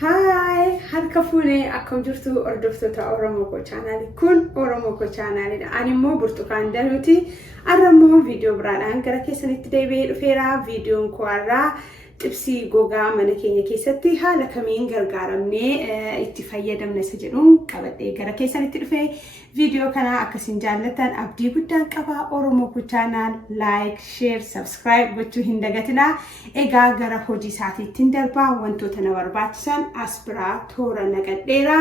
Hi, harka fuunee akkam jirtu hordoftoota Oromoo Koo chaanaali. Kun Oromoo Koo chaanaaliidha. Ani immoo Burtukaan Danuuti. Har'a immoo viidiyoo biraadhaan gara keessanitti deebi'ee dhufeera. Viidiyoon koo har'aa xibsii gogaa mana keenya keessatti haala kamiin gargaaramnee itti fayyadamna isa jedhuun qabadhee gara keessanitti dhufee viidiyoo kana akkasiin jaallatan abdii guddaan qaba. Oromoo Koo chaanaal like, share, subscribe gochuu hin dagatinaa. Egaa gara hojii isaatiitti darbaa wantoota na barbaachisan as biraa toora naqadheera.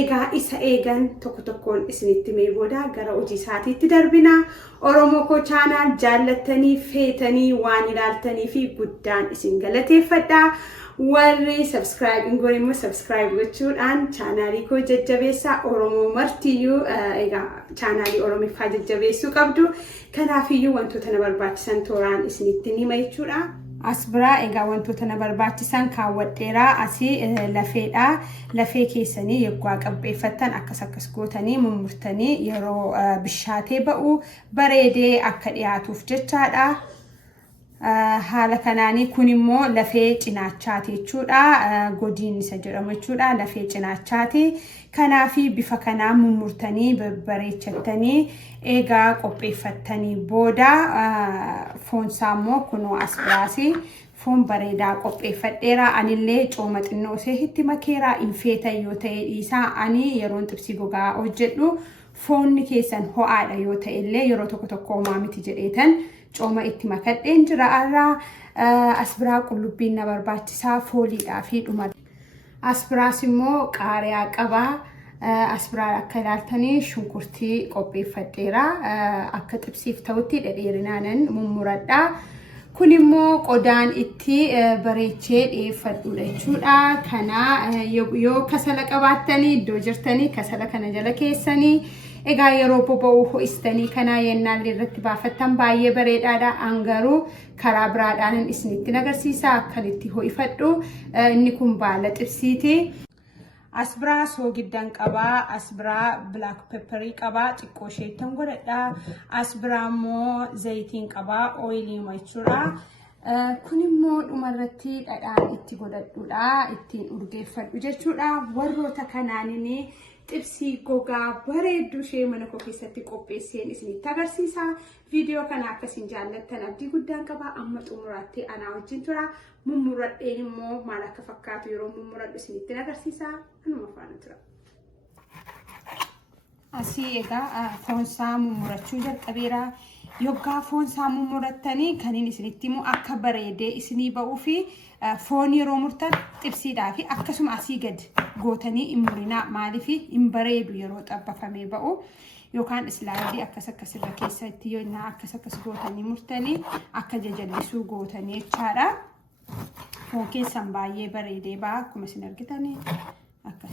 Egaa isa eegan tokko tokkoon isinitti mee booda gara hojii isaatiitti darbina. Oromoo Koo chaanaal jaallattanii feetanii waan ilaaltanii fi guddaan isin galateeffadha. Warri subscribe hin goone immoo subscribe gochuudhaan chaanaalii koo jajjabeessaa. Oromoo martiyyuu egaa chaanaalii Oromiffaa jajjabeessuu qabdu. Kanaafiyyuu wantoota na barbaachisan tooraan isinitti hima jechuudha. As biraa egaa wantoota na barbaachisan kaawwadheeraa asii lafeedha. Lafee keessanii yeroo qabbeeffattan akkas gootanii mummurtanii yeroo bishaatee ba'u bareedee akka dhiyaatuuf jechaadha. Haala kanaanii kun immoo lafee cinaachaati jechuudha. Godiin isa jedhamu jechuudha. Lafee cinaachaati. Kanaafi bifa kanaa mummurtanii bareechattanii egaa qopheeffattanii booda foonsaa immoo kunoo as biraasi foon bareedaa qopheeffadheera. Anillee cooma xinnoo itti makeeraa infeeta yoo ta'e dhiisaa. Ani yeroon xibsii gogaa hojjedhu foonni keessan ho'aadha yoo ta'e illee yeroo tokko homaa miti jedheetan cooma itti makadheen jira. As biraa qullubbiin na barbaachisaa fooliidhaa fi dhuma. As biraas immoo qaariyaa qabaa. As biraa akka ilaaltanii shunkurtii qopheeffadheera. Akka xibsiif ta'utti dhedheerinaanan mummuradha. Kun immoo qodaan itti bareechee dhiyeeffadhuudha jechuudha. Kana yoo kasala qabaattanii iddoo jirtanii kasala kana jala keessanii egaa yeroo boba'uu ho'istanii kana yennaallee irratti baafattan baay'ee bareedaadha. Angaruu karaa biraadhaan isinitti agarsiisa akkanitti ho'ifadhu. Inni kun baala xibsiiti. As biraa soogiddan qabaa. As biraa black pepperii qabaa. Xiqqoo isheettan godhadha. As biraa immoo zayitiin qabaa. Oilii jechuudha. Kun immoo dhumarratti dhadhaan itti godhadhuudha. Ittiin urgeeffadhu jechuudha. Warroota kanaanin xibsii gogaa bareedduu ishee mana koo keessatti qopheesseen isinitti agarsiisa. Viidiyoo kana akkasiin jaallattan abdii guddaan qaba. Amma xumuraatti anaa wajjin tura. Mummurradheen immoo maal akka fakkaatu yeroo mummurradhu isinitti agarsiisa. Anuma faana tura. Asii egaa foonsaa mummurachuu jalqabeera. Yoggaa foonsaa mummurattanii kaniin isinitti immoo akka bareedee isinii ba'uu fi foon yeroo murtan xibsiidhaa fi akkasuma asii gad gootanii hin murinaa. Maaliif hin bareedu yeroo xabbafamee ba'u yookaan islaayidii akkas irra keessatti yoo akkas gootanii murtanii akka jajallisuu gootanii jechaadha. Foon keessan baay'ee bareedee ba'a akkuma isin argitanii akkas.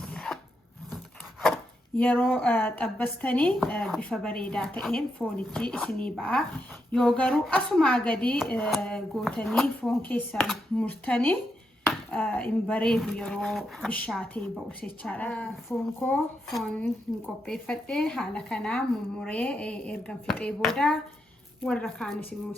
Yeroo xabbastanii bifa bareedaa ta'een foonichi isinii ba'a. Yoo garuu asumaa gadi gootanii foon keessan murtanii hin bareedu yeroo bishaatee ba'u jechaadha. Foon hin qopheeffadhe haala kanaa mummuree ergan fixee booda warra kaanis immoo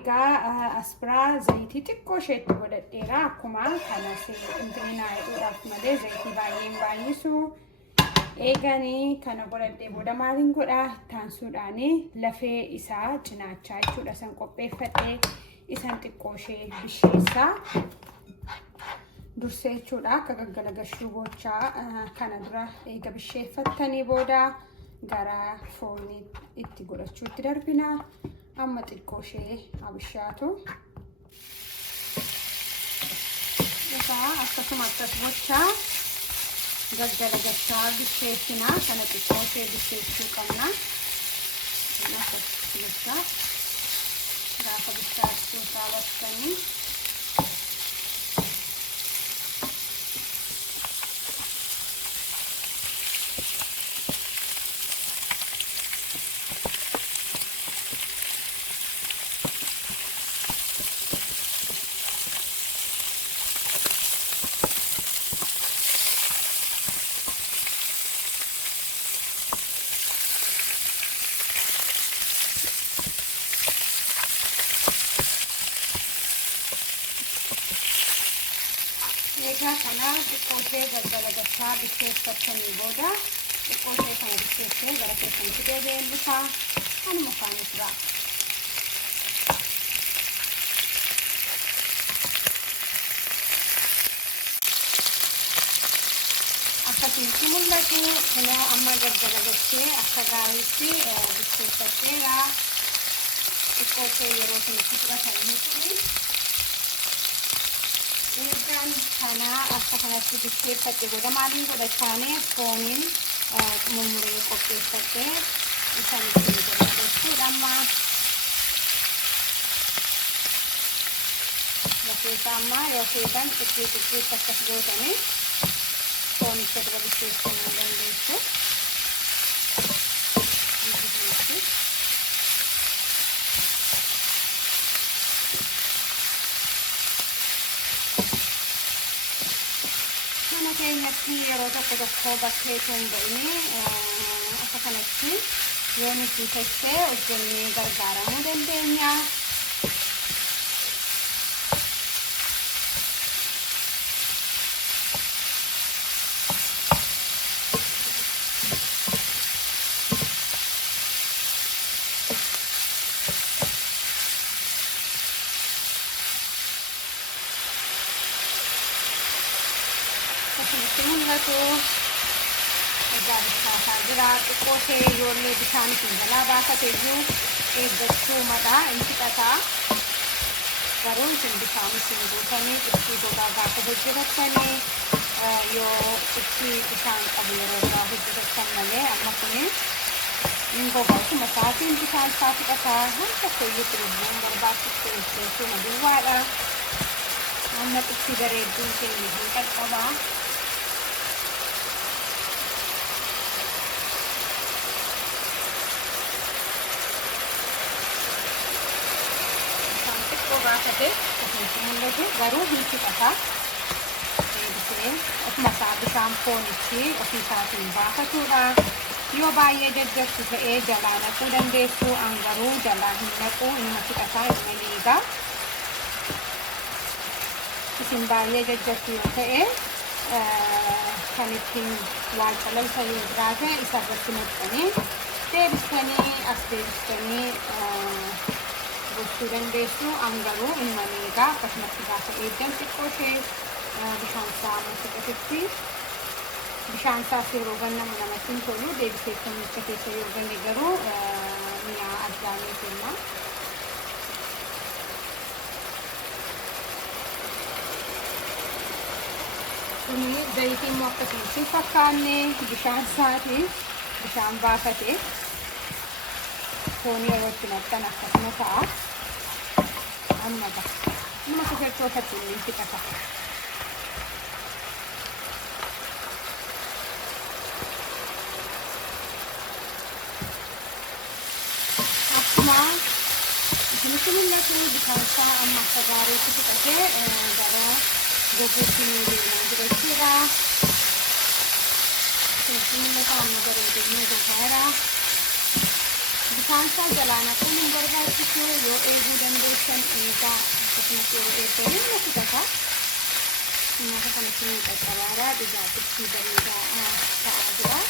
egaa asbiraa zayitii xiqqoo isheetti godhadheera. Akkuma kanas intinaa jedhuudhaaf malee zayitii baay'een baay'isu. Eeganii kana godhadhee booda maaliin godhaa? Taansuudhaan lafee isaa cinaachaa jechuudha. San qopheeffadhee isan xiqqoo ishee bisheessaa. Dursee jechuudha akka gaggalagashuu gochaa kana dura eega bisheeffattanii booda gara foonii itti godhachuutti darbina. Amma xiqqoo ishee abishaatu. Egaa akkasuma akkas gochaa gaggalagashaa bisheessinaa. Kana xiqqoo ishee bisheessuu qabna. Gaafa bishaachuu raawwattanii egaa kana xiqqoo ishee gaggalagashaa bisheeffattanii booda xiqqoo ishee kana bisheessee gara keessanitti deebi'een dhufaa. Kanuma faanis jira. Akkasitti mul'atu. Kunoo amma gaggalagashee akka gaariitti bisheeffatteera. Xiqqoo ishee yeroo isinitti fudhatanii turi. Egaan kana akka kanatti bisheeffadhe booda maaliin godhachaane fooniin mummuree qopheeffadhee isaan ittiin godhachuudha. Amma lafeessa amma yoo feetan xiqqee akkas gootanii foonicha dura bisheessuu ni dandeessu. Keenyatti yeroo tokko bakkee toonda'inii akka kanatti yoo nuti tessee hojjennee gargaaramuu dandeenya. mul'atu. Egaa bishaataa jira. Xiqqoo ishee ijoollee bishaan isin jalaa baafatee jiru eeggachuu madhaa inni fixataa. Garuu isin bishaan isin guutanii itti gogaa gaafa hojjetattanii yoo itti bishaan qabu yeroo biraa hojjetattan malee amma kuni inni gogaa isuma isaatiin bishaan isaa fixataa waan tokko iyyuu itti lubbuun barbaachisu jechuudha duwwaadha. Amma itti bareedduu keenya hin qaqqabaa. Baafate mul'atu garuu hin fixataa. Ofuma isaa bishaan foonichi ofii isaatiin baafatudha. Yoo baay'ee jajjabdu ta'ee jalaa naquu dandeessu. An garuu jalaa hin naqu inni fixataa inni liigaa. Isin baay'ee jajjabdu yoo ta'e kan ittiin waan calalsa yoo jiraate isarratti naqxanii deebistanii as deebistanii gochuu dandeessu. An garuu inni liigaa akkasumatti gaafa eeggan xiqqoo ishee bishaan isaa fixatetti bishaan isaas yeroo gannamu namatti hin tolu. Deebisee samicha keessa yoo ganne garuu mi'aa addaanii kenna. Kuni zayitiin immoo akkasumatti fakkaanne bishaan isaati bishaan baafate foonii yeroo itti naqxan akkasuma ta'a. Amma ba'a nama kofertootatti illee fixata. Akkuma isinitti mul'atu bishaan isaa amma akka gaariitti fixatee gara goguutti ni deemaa jira jechuudha. Isinitti mul'ata amma bareedinni gogaara. Bisaansaa jalaana kun hin barbaachisu yoo eeguu dandeessan eegaa akkasumas yoo eegdanii na fudhata. Nyaata kanatti ni qaqqabaadha. Dhugaatii bareedaa ta'aa jira.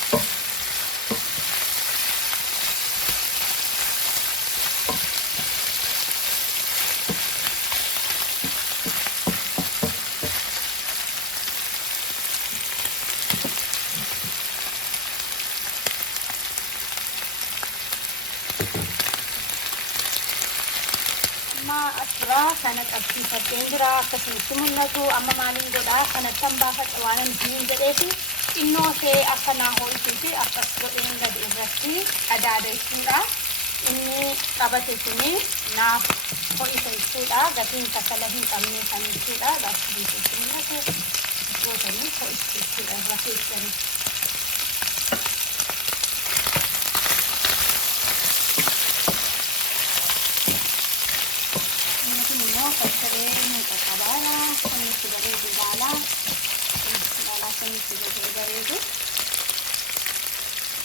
Asirraa kana qabsiifadheen jira akkasumatti mul'atu amma maaliin godhaa kanatti hambaafadha waan hin jedheefi xinnoo ishee akka naa ho'isuu fi akkas godheen gadi irratti adaada jechuudha. Inni qabate suni naaf ho'isa jechuudha. Gatiin kasala hin qabne kan jechuudha. Gaafii keessatti mul'atu gootanii ho'isu jechuudha irra keessanii. Facciare un caccavara, con il cigaretto dalla con il cigaretto.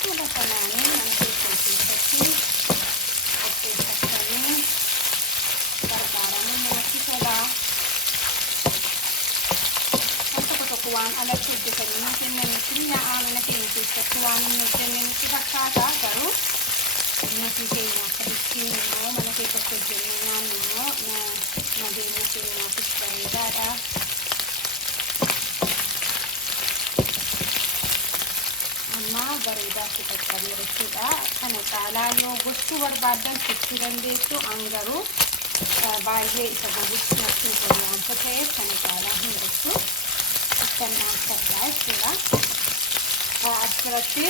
Sulla panani, non è che si facciamo, guardare, non si sarà. Quanto questo qua, alla fine se non si mette non è che si faccia, non si faccia, però non si segna, perché non è che questo genere Nageenya keenyaafis bareedaadha. Amma bareedaatti qaqqabeera jechuudha. Kana caalaa yoo gochuu barbaaddan gochuu dandeessu. Garuu baay'ee isa gogutti natti hin tolu waanta ta'eef kana caalaa hin gochuu. Akkan dhaamsadha jechuudha. Asirratti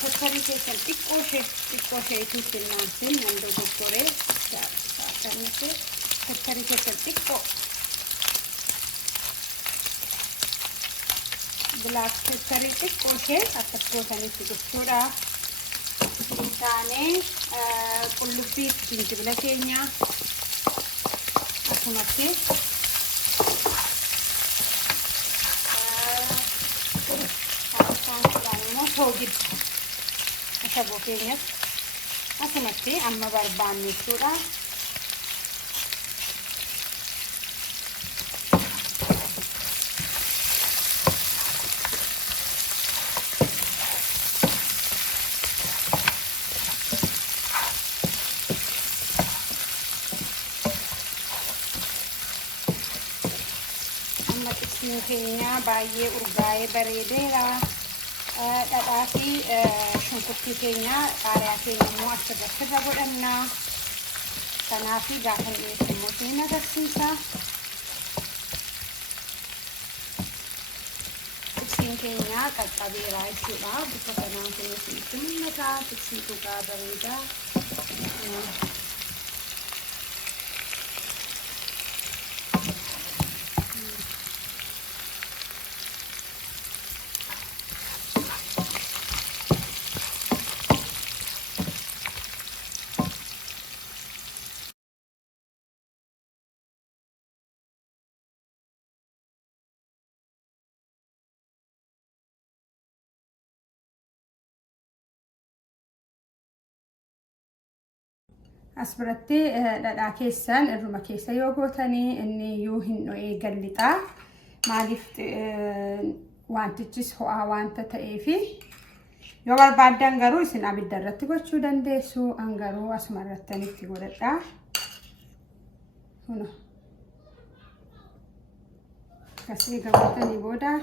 Pepperii keessan xiqqoo isheetii finnaansin nan dogoggoree akkamitti pepperii keessan xiqqoo black pepperii xiqqoo ishee akkas gootanitti jechuudha. Isaanii qullubbii jinjibila keenya akkasumatti toogidda ashaboo keenyas asumatti amma barbaanne jechuudha. Amma xixiin keenya baay'ee urgaa'ee bareedeera. Dhadhaa fi shunkurtii keenya qaariyaa keenya immoo asirratti irra godhanna. Kanaaf gaafa dhiyeessu immoo siin agarsiisa. Tiksiin keenya qaqqabeera jechuudha. Bifa kanaan kun isinitti mul'ata. Tiksii dhugaa bareedaa. As biratti dhadhaa keessan irruma keessa yoo gootanii inni iyyuu hin dho'ee gallixa. Maaliif wantichis ho'aa wanta ta'eefi yoo barbaaddan garuu isin abidda irratti gochuu dandeessu. An garuu asuma irratti godhadha. Kun akkasii gabatanii booda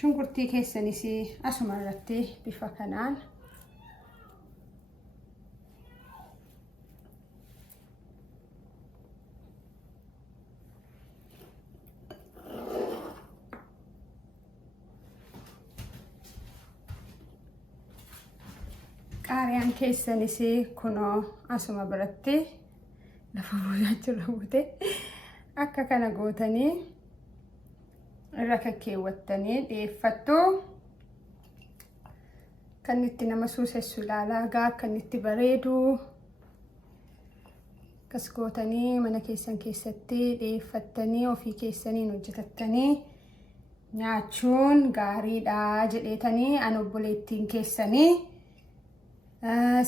shunkurtii keessanis asuma irratti bifa kanaan qaariyaan keessanis kunoo asuma biratti lafa boodaa jira buute akka kana gootanii irra kakkeewwattanii dhiyeeffattu. Kan itti nama suusessu ilaalaa kan itti bareedu kas gootanii mana keessan keessatti dhiyeeffattanii ofii keessaniin hojjetattanii nyaachuun gaariidha jedheetanii an obboleettiin keessanii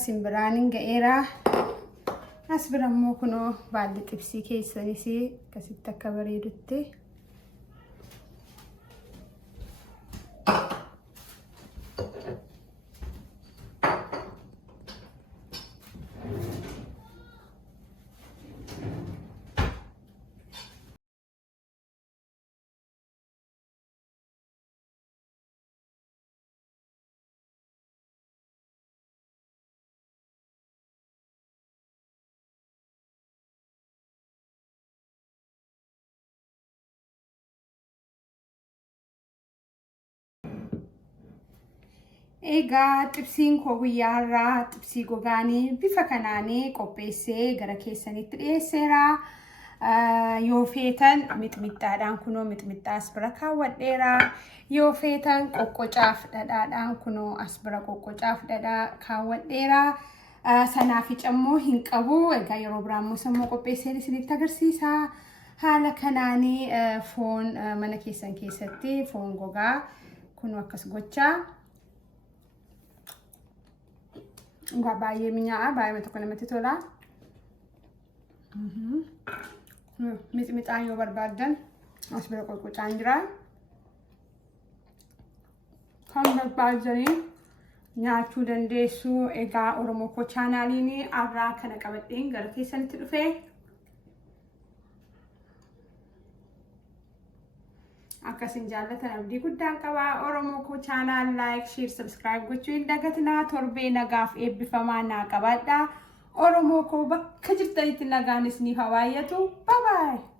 simbiraan ga'eera. As bira immoo kunoo baalli xibsii keessanis akkasitti akka bareedutti. Egaa xibsiin koo guyyaa irraa xibsii gogaanii bifa kanaanii qopheessee gara keessanitti dhiyeesseera. Yoo feetan mixmixaadhaan kunoo mixmixaa as bira kaawwadheera. Yoo feetan qoqqocaaf dhadhaadhaan kunoo as bira qoqqocaaf dhadhaa kaawwadheera. Sanaaficha immoo hin qabu. Egaa yeroo biraa immoo sammuu qopheesseen isinitti agarsiisa. Haala kanaanii foon mana keessan keessatti foon gogaa kunoo akkas gochaa. Baay'ee mi'aawa, baay'ee tokko namatti tola. Mixmixaan yoo barbaadan as bira qoqqocaan jira. Kan barbaadanii nyaachuu dandeessu. Egaa Oromoo Koo chaanaaliin har'aa kana qabadheen gara keessanitti dhufee akkasin jaallatan abdii guddaan qaba. Oromoo Koo chaanaal like, share, subscribe gochuu hin dagatinaa. Torbee nagaaf eebbifamaa naa qabaadhaa. Oromoo Koo bakka jirtanitti nagaanis ni haa baay'atu. Bye bye.